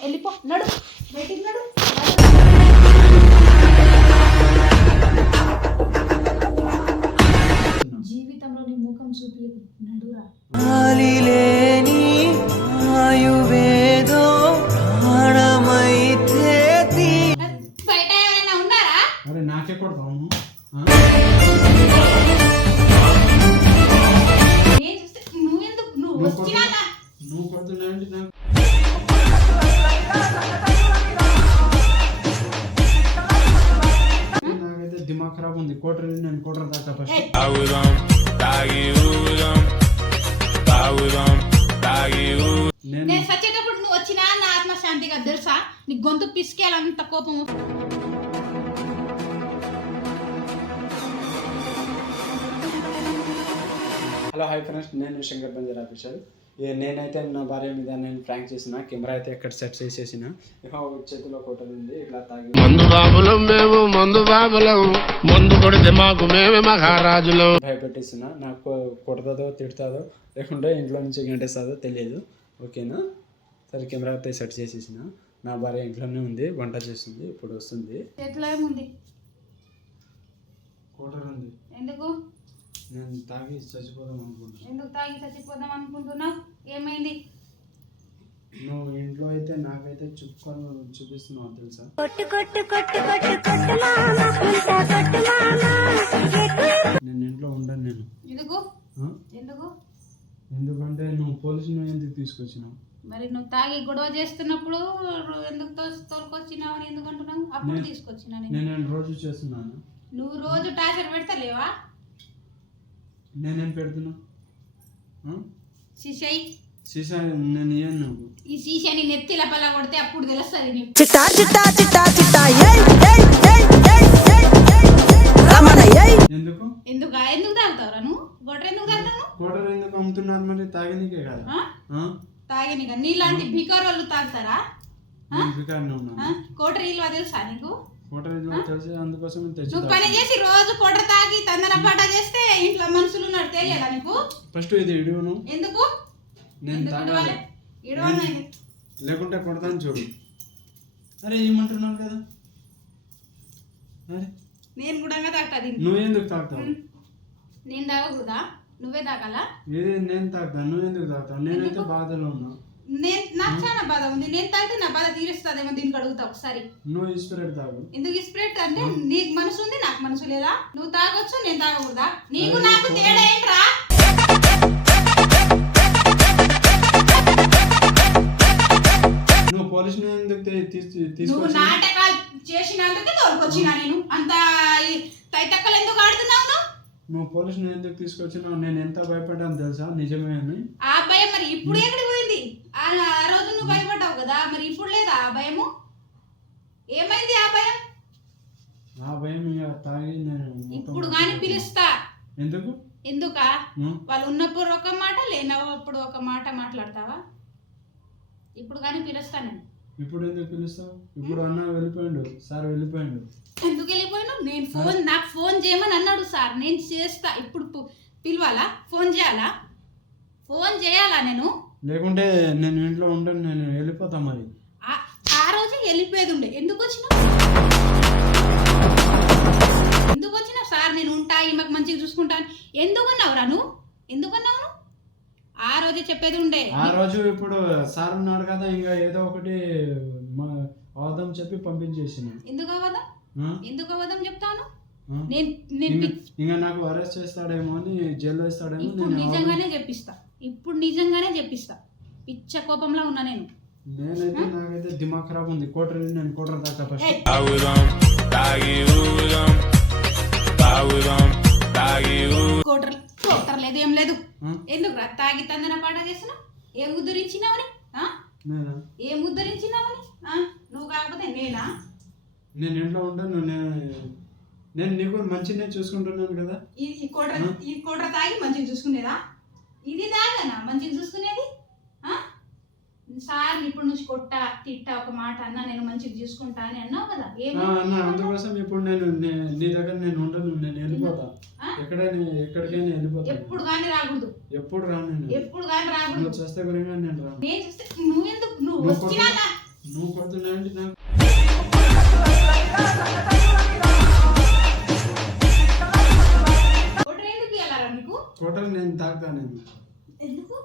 వెళ్ళిపో నడు బయటికి నడు. జీవితంలో నీ ముఖం చూపి నడురా. బయట ఎవరైనా ఉన్నారా? అరే నాకే కొడతావు నేను చూస్తే నువ్వెందుకు నువ్వు వచ్చినా నువ్వు కొడుతున్నావు నాకు నాకైతే దిమాగ్ ఖరాబ్ ఉంది. నేను కోటర్ దాకా ఫస్ట్ నేను సచ్చేటప్పుడు నువ్వు వచ్చినా నా ఆత్మశాంతిగా తెలుసా? నీ గొంతు పిసికేయాలంత కోపం. హలో హాయ్ ఫ్రెండ్స్, నేను శంకర్ బంజారా ఆఫీషియల్. నేనైతే నా భార్య మీద నేను ప్రాంక్ చేసిన. కెమెరా అయితే ఎక్కడ సెట్ చేసేసిన. చేతిలో కోటర్ ఉంది. ఇట్లా తాగి మందు బాబులం మేము, మందు బాబులం, మందు కొడితే మాకు మేమే మహారాజులు భయపెట్టిస్తున్నా. నాకు కొడతాదో తిడతాదో లేకుంటే ఇంట్లో నుంచి గంటేస్తుందో తెలియదు. ఓకేనా? సరే కెమెరా అయితే సెట్ చేసేసిన. నా భార్య ఇంట్లోనే ఉంది, వంట చేస్తుంది, ఇప్పుడు వస్తుంది. చేతిలో ఏముంది? కోటర్ ఉంది. ఎందుకు? నేను తాగి చచ్చిపోదాం అనుకుంటున్నా. ఎందుకు తాగి చచ్చిపోదాం అనుకుంటున్నావు? ఏమైంది? నువ్వు ఇంట్లో అయితే నాకైతే చుక్కలు చూపిస్తున్నావు తెలుసా? నేను ఇంట్లో ఉండను. నేను ఎందుకు ఎందుకు ఎందుకంటే నువ్వు పోలీసును ఎందుకు తీసుకొచ్చినావు? మరి నువ్వు తాగి గొడవ చేస్తున్నప్పుడు ఎందుకు తోలుకొచ్చినావు అని ఎందుకు అంటున్నావు? అప్పుడు తీసుకొచ్చినా నేను రోజు చేస్తున్నాను. నువ్వు రోజు టార్చర్ పెడతా లేవా? నేనేం పెడుతున్నా? శిషయ్ సీసా నేను ఏం నువ్వు ఈ శీషని నెత్తిల పలా కొడితే అప్పుడు తెలుస్తుంది నీకు. ఎందుకు ఎందుకు ఎందుకు తాగుతావురా నువ్వు? గొడ్ర ఎందుకు తాగుతావు? కోటర్ ఎందుకు అమ్ముతున్నారు? మరి తాగినీకే కదా. తాగనిక నీలాంటి భికారు వాళ్ళు తాగుతారా? కోటరీ ఇల్లు తెలుసా నీకు? కోటర్ తెలిసి అందుకోసం నువ్వు పని చేసి రోజు కోటర్ తాగి తందన పాట చేస్తే ఇంట్లో మనుషులు ఉన్నారు తెలియదా నీకు? ఫస్ట్ ఇది ఇడువను. ఎందుకు నేను తాగాలి లేకుంటే కొడతాను చూడు. అరే ఏమంటున్నావు కదా? అరే నేను కూడా తాగుతా. నువ్వెందుకు తాగుతావు? నేను తాగకూడదా? నువ్వే తాగాలా? నేను తాగుతాను. నువ్వెందుకు తాగుతావు? నేనైతే బాధలో ఉన్నా. నాకు చాలా బాధ ఉంది. నేను తాగితే నా బాధ తీరుస్తుందేమో దీనికి అడుగుతా ఒకసారి. నువ్వు ఇస్ప్రేట్ తాగు. ఎందుకు ఇస్ప్రేట్ అంటే నీకు మనసు ఉంది నాకు మనసు లేదా? నువ్వు తాగొచ్చు నేను తాగకూడదా? నీకు నాకు తేడా ఏంట్రా? నువ్వు పోలీసుని ఎందుకు నువ్వు నాటకాలు చేసినందుకు తోలుకొచ్చినా నేను. అంత తైతక్కలు ఎందుకు ఆడుతున్నావు? నువ్వు పోలీసుని ఎందుకు తీసుకొచ్చినావు? నేను ఎంత భయపడ్డాను తెలుసా? నిజమే అని. ఆ భయం మరి ఇప్పుడు ఎక్కడికి పోయింది? ఆ రోజు నువ్వు భయపడ్డావు కదా, మరి ఇప్పుడు లేదా ఆ భయము? ఏమైంది ఆ భయం? ఆ భయం ఇక తాగి నేను ఇప్పుడు కానీ పిలుస్తా. ఎందుకు? ఎందుకా? వాళ్ళు ఉన్నప్పుడు ఒక మాట, లేనప్పుడు ఒక మాట మాట్లాడతావా? ఇప్పుడు కానీ పిలుస్తా నేను. ఇప్పుడు ఎందుకు పిలుస్తావు? ఇప్పుడు అన్న వెళ్ళిపోయిండు, సార్ వెళ్ళిపోయిండు. ఎందుకు వెళ్ళిపోయినా? నేను నాకు ఫోన్ చేయమని అన్నాడు సార్, నేను చేస్తా. ఇప్పుడు పిలవాలా? ఫోన్ చేయాలా? ఫోన్ చేయాలా నేను? లేకుంటే నేను ఇంట్లో ఉండను, నేను వెళ్ళిపోతా. మరి ఆ రోజు వెళ్ళిపోయేది ఉండే. ఎందుకు వచ్చినావు? ఎందుకు వచ్చినావు? సార్ నేను ఉంటా, ఈమెకు మంచిగా చూసుకుంటాను. ఎందుకున్నావురా నువ్వు? ఎందుకున్నావు నువ్వు? ఆ రోజే చెప్పేది ఉండే. ఆ రోజు ఇప్పుడు సార్ ఉన్నాడు కదా, ఇంకా ఏదో ఒకటి అవధం చెప్పి పంపించేసిన. ఎందుకు అవధం? ఎందుకు అవధం చెప్తాను? ఇంకా నాకు అరెస్ట్ చేస్తాడేమో అని, జైల్లో వేస్తాడేమో. ఇప్పుడు నిజంగానే చెప్పిస్తా. ఇప్పుడు నిజంగానే చెప్పిస్తా. పిచ్చ కోపంలో ఉన్నా నేను. నేనైతే నాకైతే దిమాగ్ ఖరాబ్ ఉంది. నేను కోటర్ దాకా ఫస్ట్ కోటర్ లేదు ఏం లేదు. ఎందుకు రా తాగి తందన పాట చేసినావు? ఏం ఉద్ధరించినావని? ఏం ఉద్ధరించినావని? నువ్వు కాకపోతే నేనా? నేను ఇంట్లో ఉంటాను. నేను నీకు మంచిగా చూసుకుంటున్నాను కదా. ఈ కోటర్ తాగి మంచిగా చూసుకునేదా? ఇది తాగనా మంచిగా చూసుకునేది? సార్ ఇప్పుడు నుంచి కొట్టా తిట్టా ఒక మాట అన్నా, నేను మంచిగా చూసుకుంటా అని అన్నావు కదా. అందుకోసం ఇప్పుడు నేను నీ దగ్గర నేను ఉండను, నేను వెళ్ళిపోతా. ఎక్కడికైనా వెళ్ళిపోతా. ఎప్పుడు కానీ రాకూడదు. ఎప్పుడు రాను. ఎప్పుడు కానీ రాకూడదు. నువ్వు చేస్తే కూడా నేను రాను. నేను చూస్తే నువ్వెందుకు? నువ్వు వచ్చినా కొడుతున్నాయంటే నాకు కొట్ర ఎందుకు ఇవ్వాలరా నీకు? కొట్టలు నేను తాగుతా నేను ఎందుకు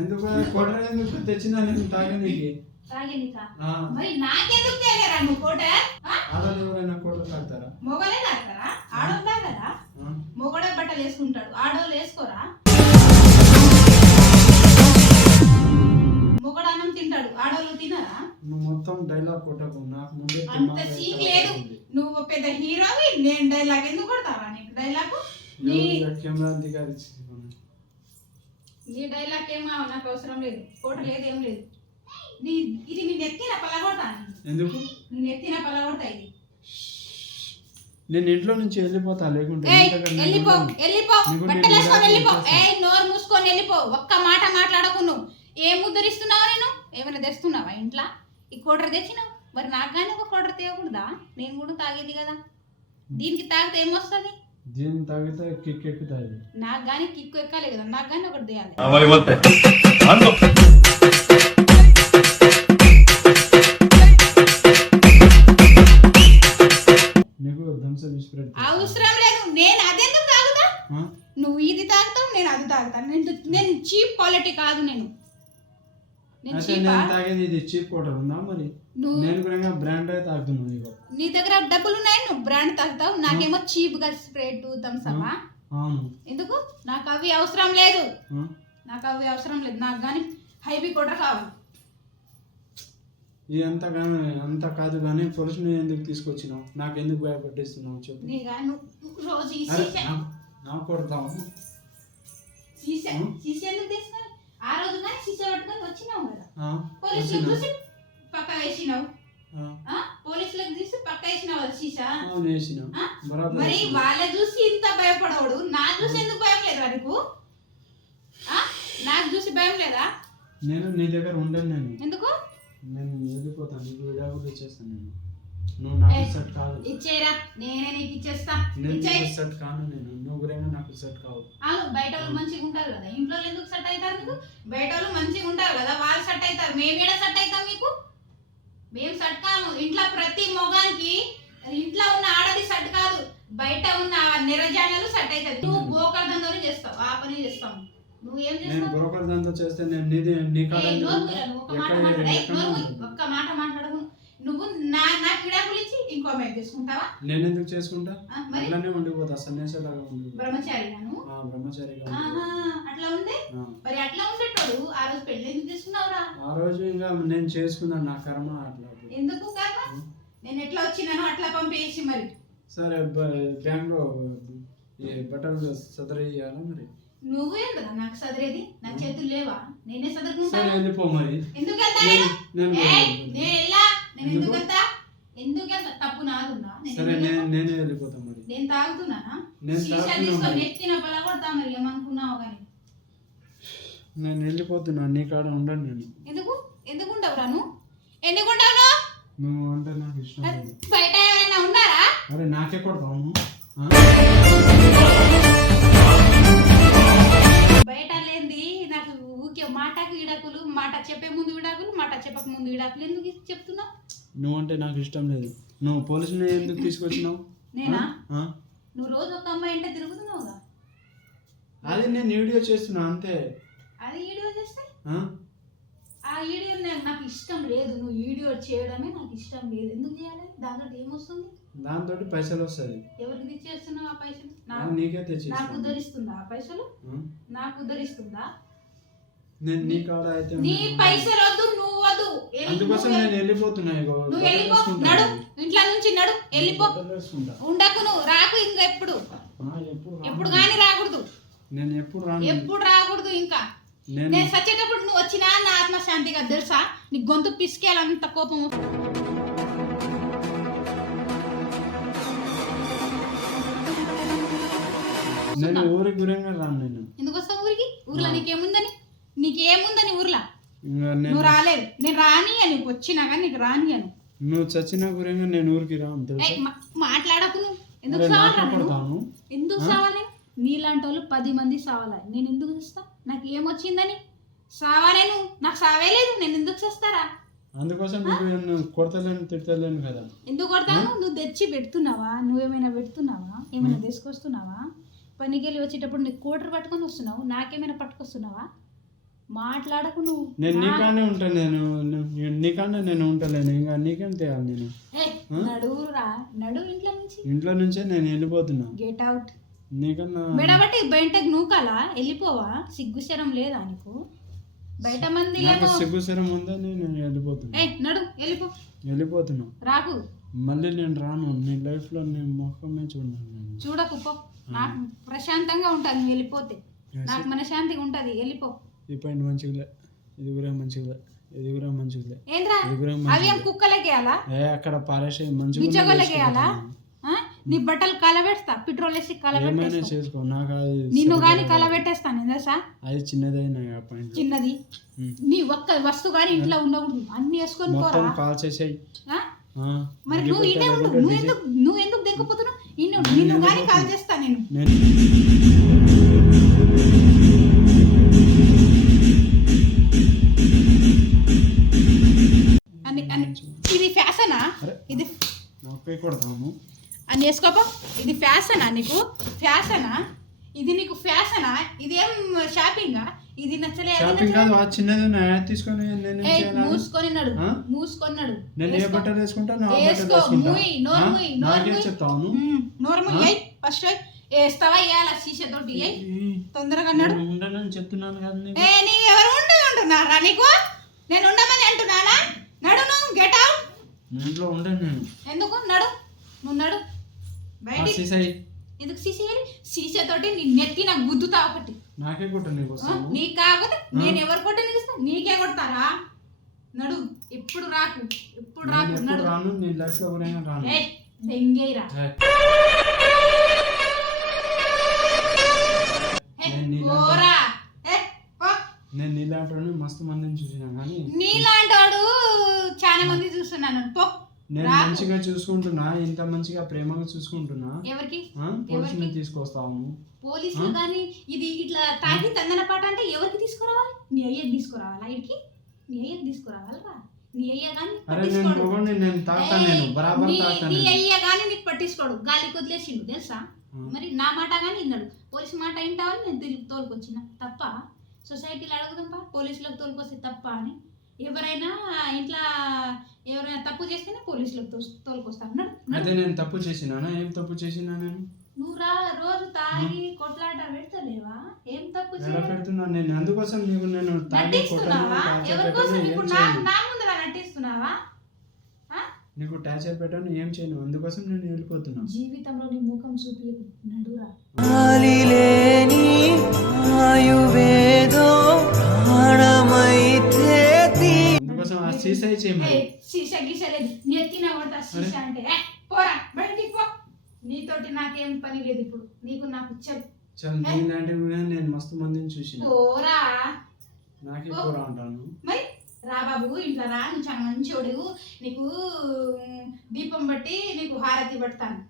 ఎందుకు కొట్టలు ఎందుకు తెచ్చినా నేను తాగనీకి తాగేనికా? ఆ, మరి నాకెందుకు తేలేరా నువ్వు కోటర్? ఆడలు ఎవరైనా కొట్టలు తాగుతారా? మొగలే తాగుతారా? ఆడోళ్ళు తాగరా? ఆ? మొగడే బట్టలు వేసుకుంటాడు, ఆడోళ్ళు వేసుకోరా? మొగడు అన్నం తింటాడు, ఆడోళ్ళు తినరా? నువ్వు మొత్తం డైలాగ్ కొట్టకు నాకు ముందే అంత సీన్ లేదు. నువ్వు పెద్ద హీరోవి, నేను డైలాగ్ ఎందుకు కొడతావా? నీకు డైలాగ్ కెమెరా దిగాలి నీ డైలాగ్ ఏమో నాకు అవసరం లేదు. కోట లేదు, ఏం లేదు. ఇది నేను ఎత్తిన పలగొడతాను. ఎందుకు నేను ఎత్తిన పలగొడతా ఇది. నేను ఇంట్లో నుంచి వెళ్ళిపోతా లేకుంటే ఏయ్, ఇంటి దగ్గర వెళ్ళిపో నేను వెళ్ళిపో, నీకు బట్టలు నేను వేసుకొని వెళ్ళిపో. చేస్తాను. ఏయ్, నోరు మూసుకొని వెళ్ళిపో. ఒక్క మాట మాట్లాడకు నువ్వు. ఏం ముద్దరిస్తున్నావు? నేను ఏమైనా తెస్తున్నావా ఇంట్లో? ఈ కోటర్ తెచ్చినావు, మరి నాకు కానీ ఒక కోటర్ తేయకూడదా? నేను కూడా తాగేది కదా. దీనికి తాగితే ఏమొస్తుంది? దీన్ని తాగితే కిక్ ఎక్కుతుంది. నాకు కానీ కిక్కు ఎక్కాలి కదా, నాకు కానీ ఒకటి తేయాలి. నీకు థమ్స్అప్ స్ప్రెడ్ అవసరం లేదు. నేను అదెందుకు తాగుతా? నువ్వు ఇది తాగుతావు, నేను అది తాగుతాను. నేను చీప్ క్వాలిటీ కాదు. నేను అయితే చీపా? నేను తాగేది ఇది చీప్ కోటర్ ఉందా మరి? నువ్వు నేను కూడా బ్రాండ్ అయితే తాగుతున్నాను ఇగో. నీ దగ్గర డబ్బులు ఉన్నాయి, నువ్వు బ్రాండ్ తాగుతావు. నాకేమో చీప్ గా స్ప్రెడ్ థమ్స్అప్. అవును. ఎందుకు? నాకు అవి అవసరం లేదు. ఆ? నాకు అవి అవసరం లేదు. నాకు కానీ హైబీ కోటర్ కావాలి. ఇది అంత కాదు కానీ పురుషుని ఎందుకు తీసుకొచ్చినావు? నాకు ఎందుకు భయపట్టిస్తున్నావు చెప్పు. నీ కానీ నువ్వు రోజు ఈ అరే, సీసా నాకు కొడతావు. సీసా సీసా ఎందుకు తీసుకొని ఆ రోజు కానీ సీసా పట్టుకొని వచ్చినావు కదా. ఆ? పోలీసులకు వచ్చినా? చూసి పక్క వేసినావు. ఆ? పోలీసులకు చూసి పక్క వేసినావు కదా సీసా. అవును, వేసినావు. ఆ? బరాబర్ మరి వేసినావు. వాళ్ళ చూసి ఇంత భయపడవడు, నా చూసి ఎందుకు భయం లేదా నీకు? నాకు చూసి భయం లేదా? నేను నీ దగ్గర ఉండను. ఎందుకు? నేను వెళ్ళిపోతాను. నీకు విడాకులు ఇచ్చేస్తాను నేను. నువ్వు నాకు సెట్ కాదు. ఇచ్చేరా, నేనే నీకు ఇచ్చేస్తా. నేను ఇచ్చేయ్. నీకు సెట్ కాను. నువ్వు కూడా నాకు సెట్ కావు. అవును, బయట వాళ్ళు మంచిగా ఉంటారు కదా. ఇంట్లో వాళ్ళు ఎందుకు సెట్ అవుతారు మీకు? బయట వాళ్ళు మంచిగా ఉంటారు కదా, వాళ్ళు సెట్ అవుతారు. మేము ఏడ సెట్ అవుతాం మీకు? మేము సెట్ కాము. ఇంట్లో ప్రతి మొగానికి ఇంట్లో ఉన్న ఆడది సెట్ కాదు, బయట ఉన్న నిరజానాలు సెట్ అవుతాయి. నువ్వు బోకర్ దందోని చేస్తావు, ఆ పని చేస్తావు. నువ్వు ఏం నేను చేస్తావు? బ్రోకర్ దాంతో చేస్తే నేను నీ కాడ ఏయ్, ఎందుకు నోరు ఉంటా? మూయరా, నువ్వు ఒక్క మాట ఎక్కడ- మాట్లాడు. ఏయ్, ఎక్కడ నోరు మూయ్. ఉంటుంది? ఒక్క మాట మాట్లాడకు. నువ్వు నాకు విడాకులు ఇచ్చి ఇంకో అమ్మాయి తీసుకుంటావా? నేను ఎందుకు చేసుకుంటా? మరి అట్లానే ఉండిపోతా, సన్యాసిలాగా ఉండిపోతా. బ్రహ్మచారిగా నువ్వు? బ్రహ్మచారిగా ఆహా, ఉండిపోతా. అట్లా ఉండే. ఆ. మరి అట్లా ఉండేటోడు ఆ రోజు పెళ్లి ఎందుకు తీసుకున్నావురా? ఆ రోజు ఇంకా నేను చేసుకున్నాను, నా కర్మ అట్లా. ఎందుకు కాక? నేను ఎట్లా వచ్చినానో అట్లా పంపేసి మరి. సరే, బ్యాంక్లో ఈ బట్టలు సదరేయాలా మరి? నువ్వు ఎందుకు నాకు సదరేది? నా చేతులు లేవా? నేనే సరే, సదరుకుంటాను. వెళ్ళిపో మరి. ఎందుకు వెళ్తా నేను ఏయ్, నేను వెళ్ళా. నేను ఎందుకు? ఎందుకు వెళ్తా? ఎందుకు వెళ్తా? తప్పు నాదుందా? నేను సరే, ఎందుకు వెళ్తా? నేనే వెళ్ళిపోతా మరి. నేను తాగుతున్నానా? నేను సీసా తాగుతున్నా తీసుకొని మరి. ఎత్తిన పల కొడతా మరి, ఏమనుకున్నావు కానీ. నేను వెళ్ళిపోతున్నా, నీ కాడ ఉండను నేను. ఎందుకు? ఎందుకు ఉండవురా నువ్వు? ఎందుకు ఉండవు నువ్వు? నువ్వు అంటే నాకు ఇష్టం లేదు. బయట ఎవరైనా ఉన్నారా? అరే, నాకే కొడతావు నువ్వు? ఆ? బయట లేనిది నాకు ఊకే మాటకి విడాకులు, మాట చెప్పే ముందు విడాకులు, మాట చెప్పక ముందు విడాకులు ఎందుకు చెప్తున్నావు? నువ్వంటే నాకు ఇష్టం లేదు. నువ్వు పోలీసుని ఎందుకు తీసుకొచ్చినావు? నేనా? ఆ? నువ్వు రోజు ఒక అమ్మాయి అంటే తిరుగుతున్నావుగా. అది నేను వీడియో చేస్తున్నా అంతే. అది వీడియో చేస్తే ఆ? ఆ వీడియో నాకు ఇష్టం లేదు. నువ్వు వీడియో చేయడమే నాకు ఇష్టం లేదు. ఎందుకు చేయాలి? దాంట్లో ఏమొస్తుంది? దాంతో పైసలు వస్తుంది. ఎవరికి తెచ్చేస్తున్నావు ఆ పైసలు? నీకే తెచ్చి నాకు ఉద్ధరిస్తుందా ఆ పైసలు? నాకు ఉద్ధరిస్తుందా? నేను నీ కాడ అయితే నీ పైసలు వద్దు, నువ్వు వద్దు. అందుకోసం నేను వెళ్ళిపోతున్నా. ఇగో నువ్వు వెళ్ళిపో, వేసుకుంటా. నడు ఇంట్లో నుంచి నడు, వెళ్ళిపో. బట్టలు వేసుకుంటా. ఉండకు, నువ్వు రాకు ఇంకా ఎప్పుడు. ఎప్పుడు ఎప్పుడు కానీ రాకూడదు. నేను ఎప్పుడు రాను. ఎప్పుడు రాకూడదు ఇంకా. నేను నేను సచ్చేటప్పుడు నువ్వు వచ్చినా నా ఆత్మశాంతిగా తెలుసా? నీ గొంతు పిసికేయాలంత కోపం. నేను ఊరికి గురంగా రాను. నేను ఎందుకు వస్తావు ఊరికి? ఊర్లో నీకేముందని? నీకేముందని ఊర్లో? ఇంకా నువ్వు రాలేదు. నేను రాని అని వచ్చినా కానీ నీకు రాని అని. నువ్వు చచ్చిన గురంగా నేను ఊరికి రాను తెలుసా? మాట్లాడకు నువ్వు. ఎందుకు అరే, సావాలి నాకే నేను? కొడతాను. ఎందుకు సావాలి? నీలాంటి వాళ్ళు 10 మంది సావాలి. నేను ఎందుకు చేస్తా? నాకు ఏమొచ్చిందని సావా? నేను నాకు సావే లేదు. నేను ఎందుకు చేస్తారా? అందుకోసం నువ్వు కొడతలేను తిడతలేను కదా. ఎందుకు కొడతాను? నువ్వు తెచ్చి పెడుతున్నావా? నువ్వేమైనా పెడుతున్నావా? ఏమైనా తీసుకొస్తున్నావా? పనికి వెళ్ళి వచ్చేటప్పుడు నీకు కూటర్ పట్టుకొని వస్తున్నావు, నాకేమైనా పట్టుకొస్తున్నావా? మాట్లాడకు నువ్వు. నేను నీకానే ఉంటాను, నీకన్నా నేను ఉంటలేను, ఇంకా నీకేం తేయాలి నేను? నడువురా, నడు ఇంట్లో నుంచే నేను వెళ్ళిపోతున్నా. Get out. నీకన్నా మెడబట్టి బయటకు నూకాలా? వెళ్ళిపోవా? సిగ్గుశరం లేదా నీకు? బయట మంది సిగ్గుశరం ఉందా? నేను వెళ్ళిపోతున్నా. నడు వెళ్ళిపోతున్నా. రాకు, మళ్ళీ నేను రాను. నీ లైఫ్ లో నేను మొహమే చూడను. చూడకు పో. నాకు ప్రశాంతంగా ఉంటుంది నువ్వు వెళ్ళిపోతే. నాకు మనశాంతిగా ఉంటది. వెళ్ళిపో. ఈ పాయింట్ మంచిగా, ఇది కూడా మంచిగా, ఇది కూడా మంచిగా. ఏంద్రా అవి ఏం కుక్కలకేయాలా? అక్కడ పారేసే మంచిగా నీ బట్టలు కలబెడతా, పెట్రోల్ వేసి కలబెట్టేస్తా. చేసుకో, నాకు నిన్ను గాని కలబెట్టేస్తాను. తెలుసా? అది చిన్నదైనా చిన్నది. నీ ఒక్క వస్తువు గాని ఇంట్లో ఉండకూడదు, అన్ని వేసుకొని పోరా. కాల్ చేసేయి. మరి నువ్వు ఇన్నే ఉండు. నువ్వు ఎందుకు దిక్కుపోతున్నావు? నిన్ను గాని కాల్ చేస్తా నేను. ఇది ఫ్యాషనా? ఇది అని వేసుకోపా. ఇది ఫ్యాషనా నీకు? ఫ్యాషనా ఇది? నీకు ఫ్యాషనా? ఇదేం షాపింగా? ఇది నచ్చలేదు. మూసుకొని నడు, మూసుకొని నడు. ఫస్ట్ వేస్తావా? వేయాల శీష తోటి తొందరగా నడు. చెప్తున్నాను కదా. నేను ఎవరు ఉంటున్నారా నీకు? నేను ఉండమని అంటున్నానా? నడు నువ్వు. Get out. ఇంట్లో ఉండను నేను. ఎందుకు? నడు, నువ్వు నడు బయటికి. ఎందుకు సీసా తోటి నీ నెత్తి నాకు గుద్దుతా ఒకటి. నాకే కొట్ట. నీకు కాకపోతే నేను ఎవరు కొట్ట నిలుస్తా? నీకే కొడతారా? నడు. ఎప్పుడు రాకు, ఎప్పుడు రాకు. నడు. రాను. నీ లైఫ్ లో ఎవరైనా రాను. దెంగేరా. నేను నీలాంటి మస్తు మందిని చూసినా కానీ నీలాంటోడు చాలా మంది చూస్తున్నాను. పో. నేను మంచిగా చూసుకుంటున్నా, ఇంత మంచిగా ప్రేమగా చూసుకుంటున్నా. ఎవరికి? పోలీసుని తీసుకొస్తాము. పోలీసులు కానీ ఇది ఇట్లా తాగి తందన పాట అంటే ఎవరికి తీసుకురావాలి? నీ అయ్యకి తీసుకురావాలా? ఇడికి నీ అయ్యకి తీసుకురావాలరా? నీ అయ్య కానీ నీ అయ్య కానీ నీకు పట్టించుకోడు, గాలికి వదిలేసిండు తెలుసా? మరి నా మాట కానీ విన్నాడు. పోలీసు మాట వింటావని నేను తిరిగి తోలుకొచ్చిన. తప్ప సొసైటీలో అడుగుదాంపా, పోలీసులకు తోలుకొస్తే తప్ప అని. ఎవరైనా ఇంట్లో ఎవరైనా తప్పు చేస్తేనే పోలీసులకు తోలుకొస్తాను. అదే నేను తప్పు చేసినా? ఏం తప్పు చేసినా నేను? నువ్వు రోజు తాగి కొట్లాట పెడతలేవా? ఏం తప్పు పెడుతున్నా నేను? అందుకోసం నీకు నేను నటిస్తున్నావా? ఎవరికోసం? ఇప్పుడు నా ముందు నటిస్తున్నావా? నీకు టార్చర్ పెట్టాను, ఏం చేయను. అందుకోసం నేను వెళ్ళిపోతున్నా. జీవితంలో నీ ముఖం చూపి నడురా. అందుకోసం ఆ సీసా చేయమని. సీసా గీసా లేదు, నెత్తిన కొడతా సీసా అంటే. పోరా బయటికి పో. నీతోటి నాకేం పని లేదు ఇప్పుడు. నీకు నాకు నేను మస్తు మందిని చూసిన. పోరా. నాకే పోరా అంటాను. మరి రా బాబు, ఇంట్లో రా. నువ్వు చాలా మంచోడు. నీకు దీపం బట్టి నీకు హారతి పడతాను.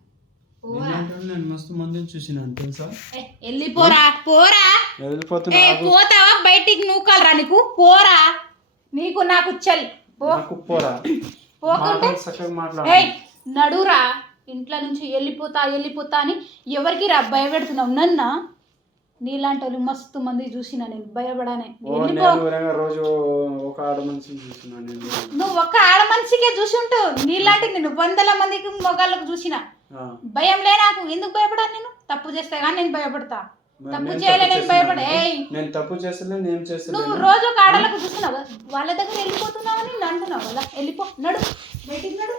నేను మస్తు మందిని చూసినాను తెలుసా? వెళ్ళిపోరా. పోరా. పోతావా? బయటికి నూకాలరా నీకు? పోరా. నీకు నాకు చల్. పోరా. పోకుంటే నడురా. ఇంట్లో నుంచి వెళ్ళిపోతా అని ఎవరికి రా భయపెడుతున్నావు? నన్నా నీలాంటి వాళ్ళు మస్తు మంది చూసినా నేను. భయపడానే. నువ్వు ఒక ఆడ మనిషికే చూసి ఉంటావు. నీలాంటి నేను 100 మందికి మొగాళ్ళకు చూసిన. భయం లే నాకు. ఎందుకు భయపడా? నేను తప్పు చేస్తే కానీ నేను భయపడతా. తప్పు చేయలే నేను భయపడే. నువ్వు రోజు ఒక ఆడలకు చూస్తున్నావు, వాళ్ళ దగ్గర వెళ్ళిపోతున్నావు అని అంటున్నావు కదా. వెళ్ళిపో. నడు బయటికి నడు.